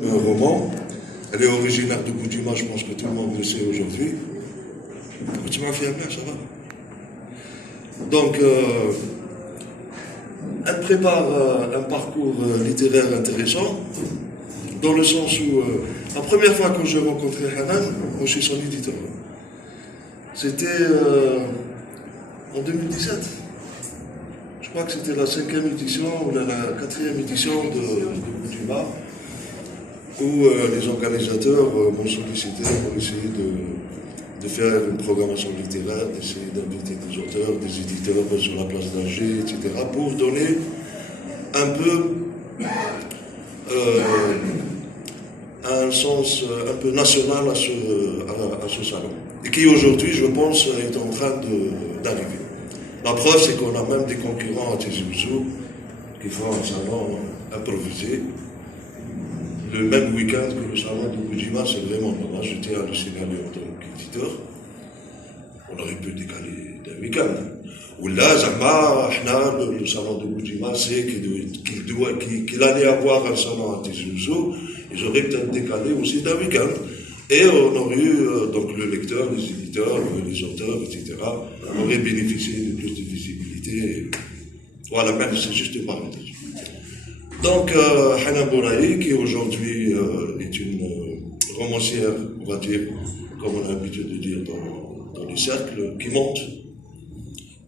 Un roman, elle est originaire de Boudjima, je pense que tout le monde le sait aujourd'hui. Tu m'as fait bien, ça va. Donc, elle prépare un parcours littéraire intéressant, dans le sens où, la première fois que j'ai rencontré Hanan, moi je suis son éditeur. C'était en 2017. Je crois que c'était la 5e édition ou la 4e édition de Boudjima, où les organisateurs m'ont sollicité pour essayer de faire une programmation littéraire, d'essayer d'inviter des auteurs, des éditeurs sur la place d'Alger, etc., pour donner un peu un sens un peu national à ce salon. Et qui aujourd'hui, je pense, est en train d'arriver. La preuve, c'est qu'on a même des concurrents à Tizi Ouzou qui font un salon improvisé. Le même week-end que le salon de Boudjima, c'est vraiment là. J'étais halluciné en tant qu'éditeur. On aurait pu décaler d'un week-end. Ou là, Zama, le salon de Boudjima, c'est qu'il allait avoir un salon à Tizi Ouzou. Ils auraient peut-être décalé aussi d'un week-end. Et on aurait eu, donc le lecteur, les éditeurs, les auteurs, etc., auraient bénéficié de plus de visibilité. Voilà, même c'est juste une parenthèse. Donc, Hanan Bourahi, qui aujourd'hui est une romancière, on va dire, comme on a l'habitude de dire dans les cercles, qui monte,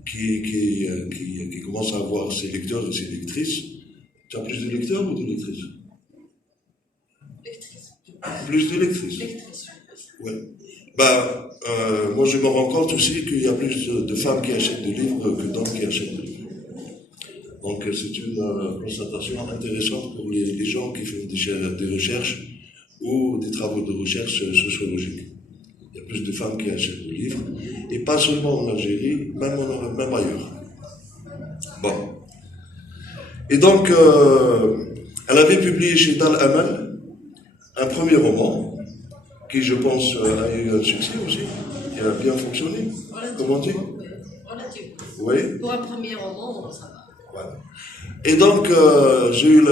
qui commence à avoir ses lecteurs et ses lectrices. Tu as plus de lecteurs ou de lectrices? Lectrices. Plus de lectrices? Lectrices. Oui. Moi, je me rends compte aussi qu'il y a plus de femmes qui achètent des livres que d'hommes qui achètent des livres. Donc, c'est une constatation intéressante pour les gens qui font des recherches ou des travaux de recherche sociologique. Il y a plus de femmes qui achètent des livres, et pas seulement en Algérie, même ailleurs. Bon. Et donc, elle avait publié chez Dal Amal un premier roman, qui, je pense, a eu un succès aussi, qui a bien fonctionné. Comment dire? Relativement. Oui. Pour un premier roman, ça va. Voilà. Et donc, j'ai eu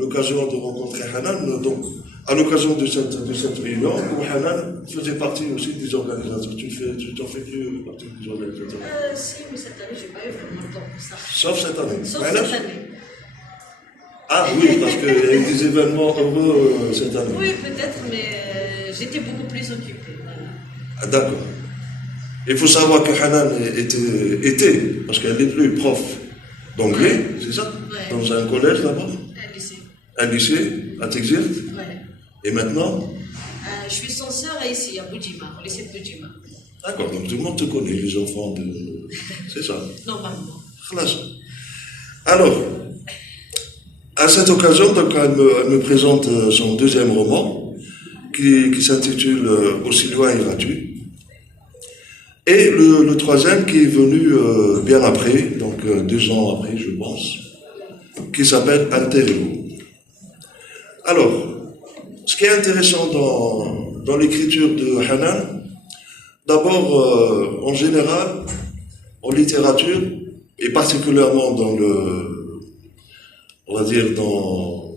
l'occasion de rencontrer Hanan, donc, à l'occasion de cette réunion, où Hanan faisait partie aussi des organisateurs. Tu n'en fais plus partie des organisateurs? Si, mais cette année, je n'ai pas eu vraiment le temps pour ça. Sauf cette année. Sauf cette année. Ah oui, parce qu'il y a eu des événements heureux cette année. Oui, peut-être, mais j'étais beaucoup plus occupée. Ah, d'accord. Il faut savoir que Hanan était parce qu'elle n'est plus prof d'anglais, c'est ça? Ouais. Dans un collège d'abord? Un lycée. Un lycée à Texir? Ouais. Et maintenant? Je suis censeur ici, à Boudjima, au lycée de Boudjima. D'accord, donc tout le monde te connaît, les enfants de... C'est ça? Normalement. Alors, à cette occasion, donc, elle me présente son deuxième roman, qui s'intitule Aussi loin iras-tu. Et le troisième qui est venu bien après, donc 2 ans après, je pense, qui s'appelle Alter Ego. Alors, ce qui est intéressant dans l'écriture de Hanan, d'abord, en général, en littérature, et particulièrement dans on va dire dans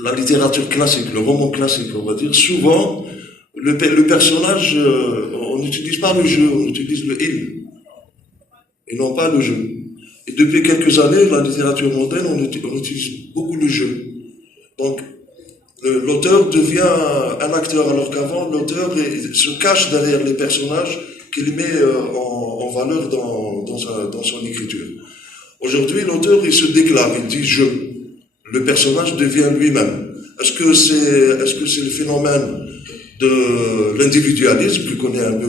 la littérature classique, le roman classique, on va dire, souvent, le personnage, on n'utilise pas le je, on utilise le il, et non pas le je. Et depuis quelques années, la littérature moderne, on utilise beaucoup le je. Donc, l'auteur devient un acteur, alors qu'avant, l'auteur se cache derrière les personnages qu'il met en valeur dans son écriture. Aujourd'hui, l'auteur, il se déclare, il dit je. Le personnage devient lui-même. Est-ce que c'est le phénomène de l'individualisme qui connaît un peu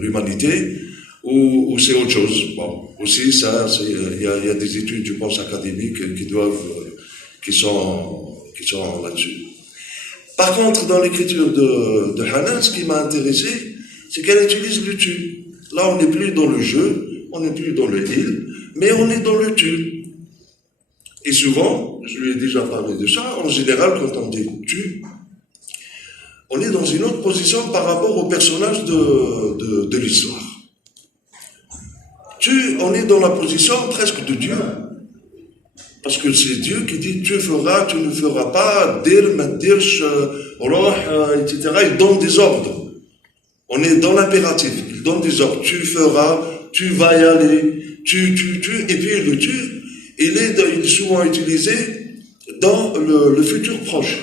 l'humanité, ou c'est autre chose? Bon, aussi, ça, il y a des études, je pense, académiques qui sont là-dessus. Par contre, dans l'écriture de Hanan, ce qui m'a intéressé, c'est qu'elle utilise le tu. Là, on n'est plus dans le je, on n'est plus dans le il, mais on est dans le tu. Et souvent, je lui ai déjà parlé de ça, en général, quand on dit tu, on est dans une autre position par rapport au personnage de l'histoire. On est dans la position presque de Dieu. Parce que c'est Dieu qui dit tu feras, tu ne feras pas, dir, ma dirch, etc. Il donne des ordres. On est dans l'impératif. Il donne des ordres. Tu feras, tu vas y aller, tu, et puis le tu, il est souvent utilisé dans le futur proche.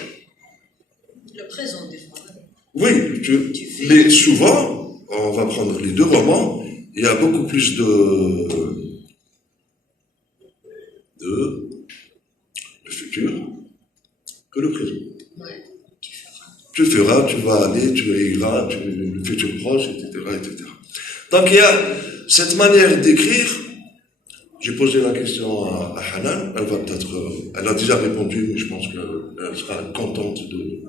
Le présent, des fois. Oui, mais souvent, on va prendre les deux romans, il y a beaucoup plus le futur que le présent. Ouais. Tu feras, tu vas aller, tu iras, le futur proche, etc., etc. Donc il y a cette manière d'écrire. J'ai posé la question à Hanan, elle a déjà répondu, mais je pense qu'elle sera contente de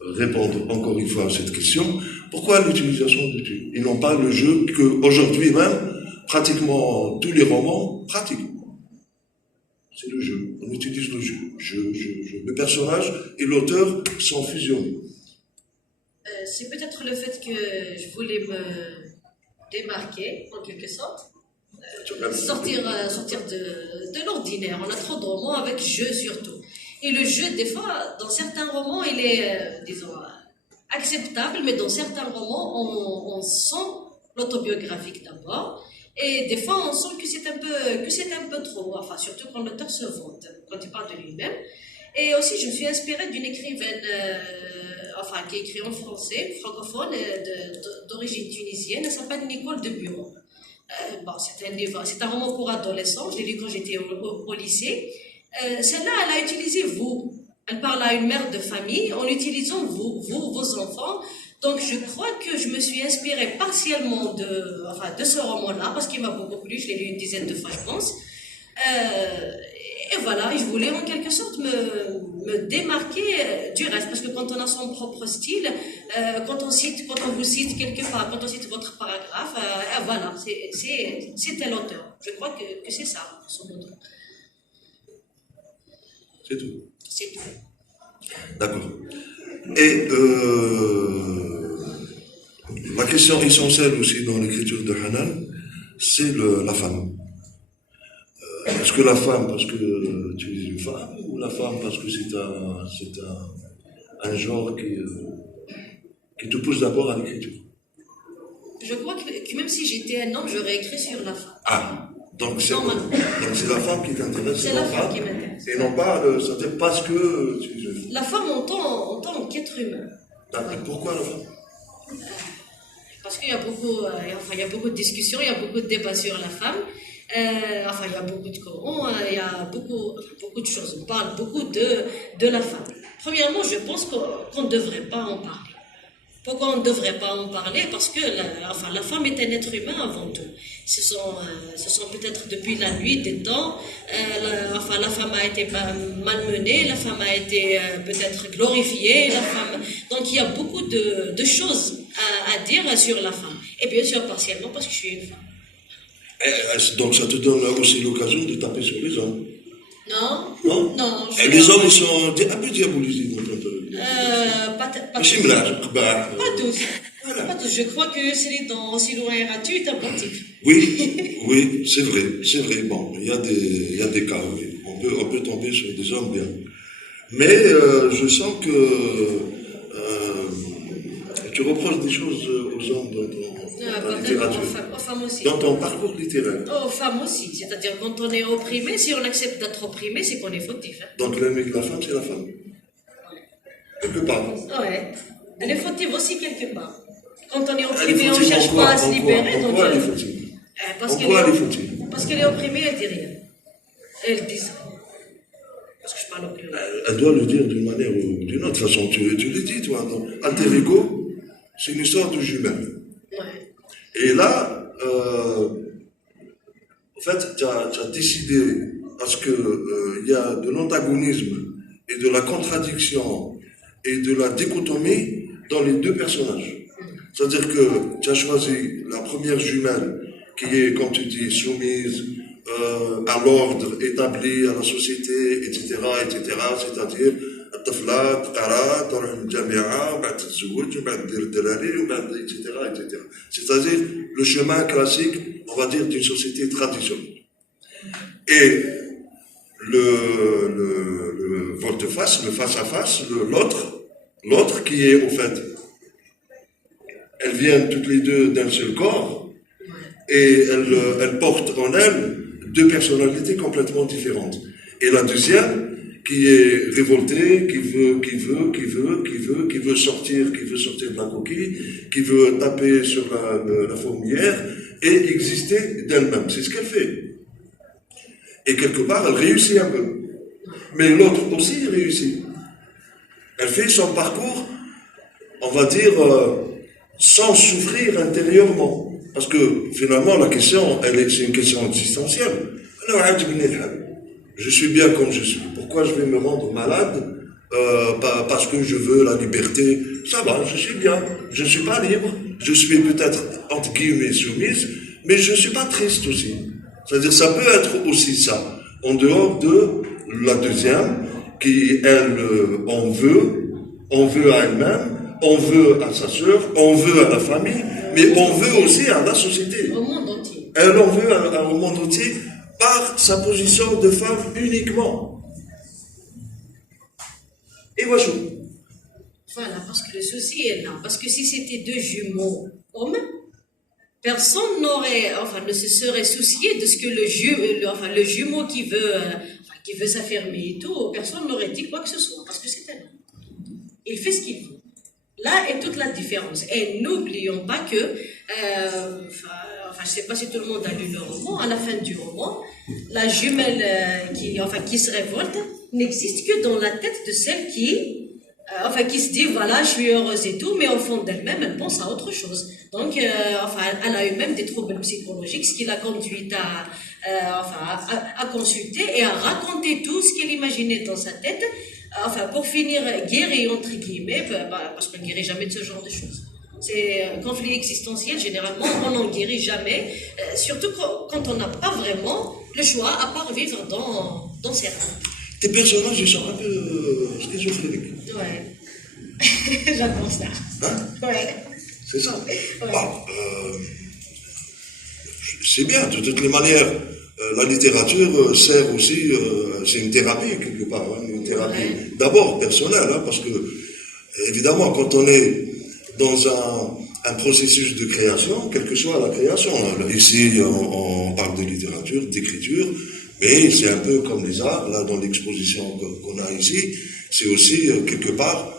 répondre encore une fois à cette question. Pourquoi l'utilisation du tu et non pas le jeu qu'aujourd'hui même, pratiquement tous les romans pratiquent. C'est le jeu. On utilise le jeu. Le personnage et l'auteur sont fusionnés. C'est peut-être le fait que je voulais me démarquer, en quelque sorte. Sortir de l'ordinaire. On a trop de romans avec jeu surtout. Et le jeu, des fois, dans certains romans, il est, disons, acceptable, mais dans certains romans, on sent l'autobiographique d'abord. Et des fois, on sent que c'est un peu trop, enfin, surtout quand l'auteur se vante, quand il parle de lui-même. Et aussi, je me suis inspirée d'une écrivaine, qui écrit en français, francophone, d'origine tunisienne. Elle s'appelle Nicole de Bureau. C'est un roman pour adolescents. Je l'ai lu quand j'étais au lycée. Celle-là, elle a utilisé vous. Elle parle à une mère de famille en utilisant vous, vos enfants. Donc, je crois que je me suis inspirée partiellement de ce roman-là, parce qu'il m'a beaucoup plu. Je l'ai lu une dizaine de fois, je pense. Et voilà, je voulais en quelque sorte me démarquer du reste, parce que quand on a son propre style, quand on vous cite quelque part, quand on cite votre paragraphe, voilà, c'est tel auteur. Je crois que c'est ça, son auteur. C'est tout. C'est tout. D'accord. Et la question essentielle aussi dans l'écriture de Hanan, c'est la femme. Est-ce que la femme parce que tu es une femme, ou la femme parce que c'est un genre qui te pousse d'abord à l'écriture? Je crois que même si j'étais un homme, j'aurais écrit sur la femme. Ah, donc c'est la femme qui t'intéresse. C'est la femme qui m'intéresse. Et non pas, c'est-à-dire parce que tu es une femme. La femme en tant qu'être humain. D'accord. Pourquoi la femme? Parce qu'il y a beaucoup de discussions, il y a beaucoup de débats sur la femme. Il y a beaucoup de Coran, il y a beaucoup de choses. On parle beaucoup de la femme. Premièrement, je pense qu'on ne devrait pas en parler. Pourquoi on ne devrait pas en parler? Parce que la femme est un être humain avant tout. Ce sont peut-être depuis la nuit des temps, la femme a été malmenée, la femme a été peut-être glorifiée, donc il y a beaucoup de choses à dire sur la femme. Et bien sûr, partiellement parce que je suis une femme. Donc ça te donne aussi l'occasion de taper sur les hommes. Non. Non. Non. Les hommes, ils sont un peu diabolisés. Pas tous. Voilà. Pas tous. Je crois que c'est dans Si loin iras-tu est un bon titre. Oui, c'est vrai. Bon, il y a des cas, oui. On peut tomber sur des hommes bien. Mais je sens que tu reproches des choses aux hommes dans la littérature. Aux femmes aussi. Dans ton parcours littéraire. Aux femmes aussi. C'est-à-dire, quand on est opprimé, si on accepte d'être opprimé, c'est qu'on est fautif. Hein. Donc l'ennemi de la femme, c'est la femme. Quelque part. Ouais. Elle est fautive aussi quelque part. Quand on est opprimé, on ne cherche pas à se libérer. Pourquoi elle est fautive? Parce qu'elle est opprimée, elle dit rien. Elle dit ça. Parce que je parle au plus. Elle doit le dire d'une manière ou d'une autre façon. Tu le dis, toi. Donc, alter ego, c'est une histoire de jumelles. Ouais. Et là, en fait, tu as décidé, parce que il y a de l'antagonisme et de la contradiction et de la dichotomie dans les deux personnages. C'est-à-dire que tu as choisi la première jumelle qui est, comme tu dis, soumise à l'ordre établi, à la société, etc., c'est-à-dire الطفلة تقرا تروح للجامعة وبعد تتزوج وبعد دير الدراري وبعد etc. C'est-à-dire le chemin classique, on va dire, d'une société traditionnelle. Et le volte-face, le face-à-face, l'autre qui est au fait, elles viennent toutes les deux d'un seul corps et elles portent en elles deux personnalités complètement différentes. Et la deuxième, qui est révoltée, qui veut sortir de la coquille, qui veut taper sur la fourmilière et exister d'elle-même. C'est ce qu'elle fait. Et quelque part, elle réussit un peu. Mais l'autre aussi réussit. Elle fait son parcours, on va dire, sans souffrir intérieurement. Parce que finalement, la question, c'est une question existentielle. Je suis bien comme je suis. Pourquoi je vais me rendre malade parce que je veux la liberté? Ça va, je suis bien. Je ne suis pas libre. Je suis peut-être, entre guillemets, soumise, mais je ne suis pas triste aussi. C'est-à-dire, ça peut être aussi ça. En dehors de la deuxième, qui, elle, en veut à elle-même, on veut à sa sœur, on veut à la famille, mais on veut aussi à la société. Au monde entier. Elle en veut au monde entier par sa position de femme uniquement. Et voilà. Voilà, parce que le souci est là. Parce que si c'était deux jumeaux hommes, personne ne se serait soucié de ce que le jumeau qui veut s'affirmer et tout, personne n'aurait dit quoi que ce soit, parce que c'est un homme. Il fait ce qu'il veut. Là est toute la différence. Et n'oublions pas que, je ne sais pas si tout le monde a lu le roman, à la fin du roman, la jumelle qui se révolte n'existe que dans la tête de celle qui se dit, voilà, je suis heureuse et tout, mais au fond d'elle-même, elle pense à autre chose. Donc, elle a eu même des troubles psychologiques, ce qui l'a conduite à consulter et à raconter tout ce qu'elle imaginait dans sa tête, pour finir guérie, entre guillemets, parce qu'on ne guérit jamais de ce genre de choses. C'est un conflit existentiel, généralement, on n'en guérit jamais, surtout quand on n'a pas vraiment le choix, à part vivre dans ses rêves. Tes personnages, ils sont un peu schizophréniques. Ouais. J'adore ça. Hein? Ouais. C'est ça. Ouais. Bon, c'est bien, de toutes les manières. La littérature sert aussi, c'est une thérapie quelque part, hein, une thérapie d'abord personnelle, hein, parce que évidemment quand on est dans un processus de création, quelle que soit la création, ici on parle de littérature, d'écriture, mais c'est un peu comme les arts, là dans l'exposition qu'on a ici, c'est aussi quelque part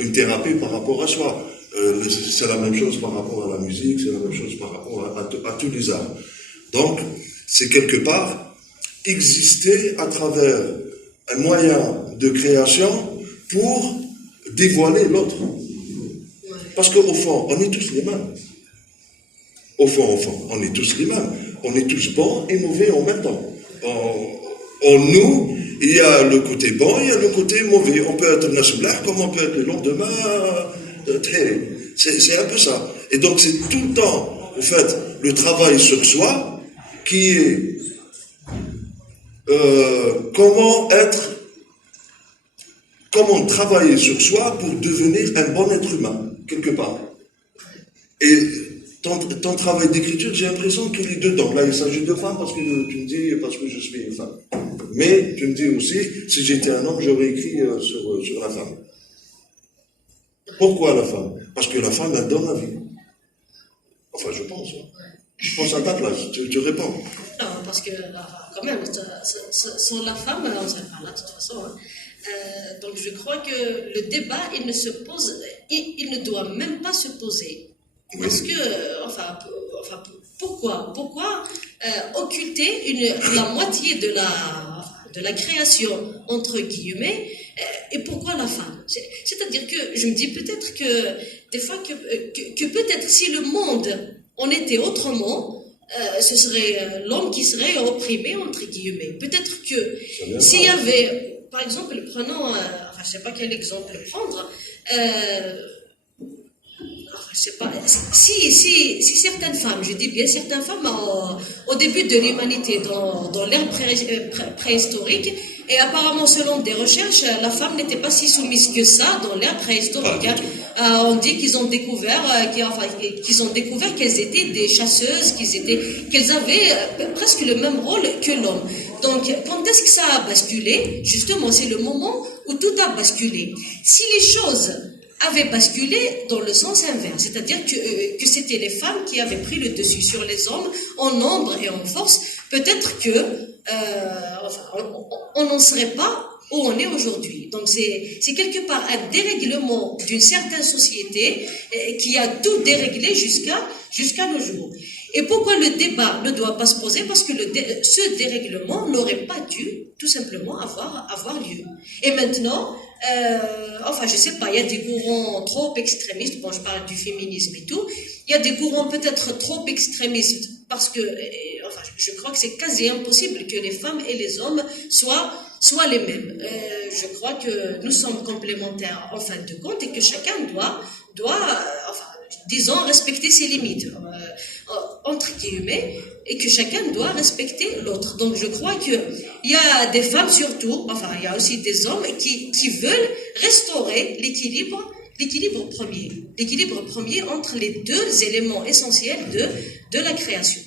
une thérapie par rapport à soi. C'est la même chose par rapport à la musique, c'est la même chose par rapport à tous les arts. Donc, c'est quelque part exister à travers un moyen de création pour dévoiler l'autre. Parce qu'au fond, on est tous les mêmes. Au fond, on est tous les mêmes. On est tous bons et mauvais en même temps. En nous, il y a le côté bon, il y a le côté mauvais. On peut être nasoulah comme on peut être le lendemain très. C'est un peu ça. Et donc c'est tout le temps, en fait, le travail sur soi qui est comment travailler sur soi pour devenir un bon être humain, quelque part. Et ton travail d'écriture, j'ai l'impression qu'il est dedans. Là, il s'agit de femme parce que tu me dis, parce que je suis une femme. Mais tu me dis aussi, si j'étais un homme, j'aurais écrit sur la femme. Pourquoi la femme? Parce que la femme, elle donne la vie. Enfin, je pense. Hein. Je pense à ta place, tu réponds. Non, parce que, quand même, sans la femme, on serait pas là, de toute façon. Hein. Donc, je crois que le débat, il ne doit même pas se poser. Oui. Parce que, pourquoi occulter la moitié de la création, entre guillemets, et pourquoi la femme? C'est-à-dire que je me dis peut-être que, des fois, que peut-être si le monde en était autrement, ce serait l'homme qui serait opprimé, entre guillemets. Peut-être que s'il y avait, par exemple, prenons, je ne sais pas quel exemple prendre, je sais pas, si certaines femmes, je dis bien certaines femmes, au début de l'humanité, dans l'ère préhistorique, et apparemment, selon des recherches, la femme n'était pas si soumise que ça dans l'ère préhistorique. On dit qu'ils ont découvert qu'elles étaient des chasseuses, qu'elles avaient presque le même rôle que l'homme. Donc, quand est-ce que ça a basculé? Justement, c'est le moment où tout a basculé. Si les choses avaient basculé dans le sens inverse, c'est-à-dire que c'était les femmes qui avaient pris le dessus sur les hommes en nombre et en force, peut-être que on n'en serait pas où on est aujourd'hui. Donc c'est quelque part un dérèglement d'une certaine société qui a tout déréglé jusqu'à nos jours. Et pourquoi le débat ne doit pas se poser? Parce que ce dérèglement n'aurait pas dû tout simplement avoir lieu. Et maintenant, je sais pas, il y a des courants trop extrémistes, bon, je parle du féminisme et tout, il y a des courants peut-être trop extrémistes parce que, je crois que c'est quasi impossible que les femmes et les hommes soient les mêmes. Je crois que nous sommes complémentaires en fin de compte et que chacun doit disons, respecter ses limites, entre guillemets, et que chacun doit respecter l'autre. Donc je crois qu'il y a des femmes surtout, il y a aussi des hommes qui veulent restaurer l'équilibre premier entre les deux éléments essentiels de la création.